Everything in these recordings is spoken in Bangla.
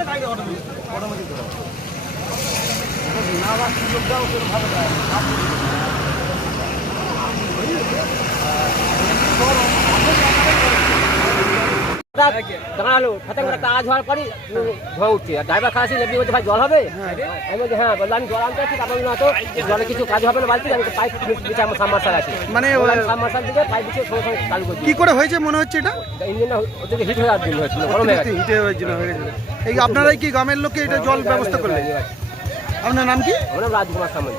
অটোমেটিক না দাঁড়াল ফটাক করে একটা হওয়ার পরই ধোয়া উঠছে আর ড্রাইভার খারাপ ছিল বলছে ভাই জল হবে? আমি বলছি হ্যাঁ বললাম আমি জল আনতে আসছি তারপর না তো জলে কিছু কাজ হবে না বালতি আমি পাইপ দিচ্ছে আমার সাবমার্সাল আছে। মানে সাবমার্সাল দিকে পাইপ দিচ্ছে সঙ্গে সঙ্গে চালু করছি কি করে হয়েছে মনে হচ্ছে এটা? ইঞ্জিনটা ওদিকে হিট হয়ে জন্য হয়েছিল গরম হয়ে গেছে হিটে হয়েছিল হয়ে গেছে এই আপনারাই কি গ্রামের লোককে এটা জল ব্যবস্থা করলেন? আপনার নাম কি? আমার নাম রাজকুমার সামন্ত।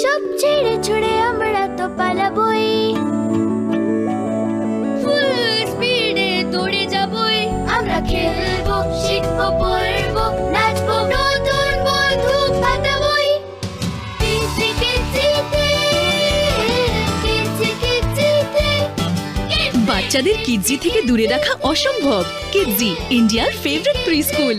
সব ছেড়ে ছুড়ে আমরা তো পালাবই। ফুল স্পিডে দৌড়ে যাবই। আমরা খেলব শিখব বাচ্চাদের কিডজি থেকে দূরে রাখা অসম্ভব। কিডজি, ইন্ডিয়ার ফেভারিট প্রি স্কুল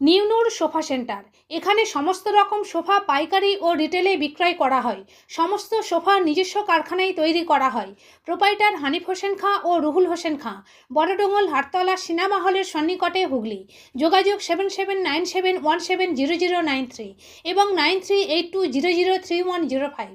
নিউনুর সোফা সেন্টার। এখানে সমস্ত রকম সোফা পাইকারি ও রিটেলে বিক্রয় করা হয়। সমস্ত সোফা নিজস্ব কারখানায় তৈরি করা হয়। প্রোপাইটার হানিফ হোসেন খাঁ ও রুহুল হোসেন খাঁ। বড়ডোঙ্গল হাটতলা সিনেমা হলের সন্নিকটে হুগলি। যোগাযোগ seven seven nine seven one seven zero zero nine three এবং nine three eight two zero zero three one zero five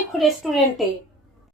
মৈখ রেস্টুরেন্টে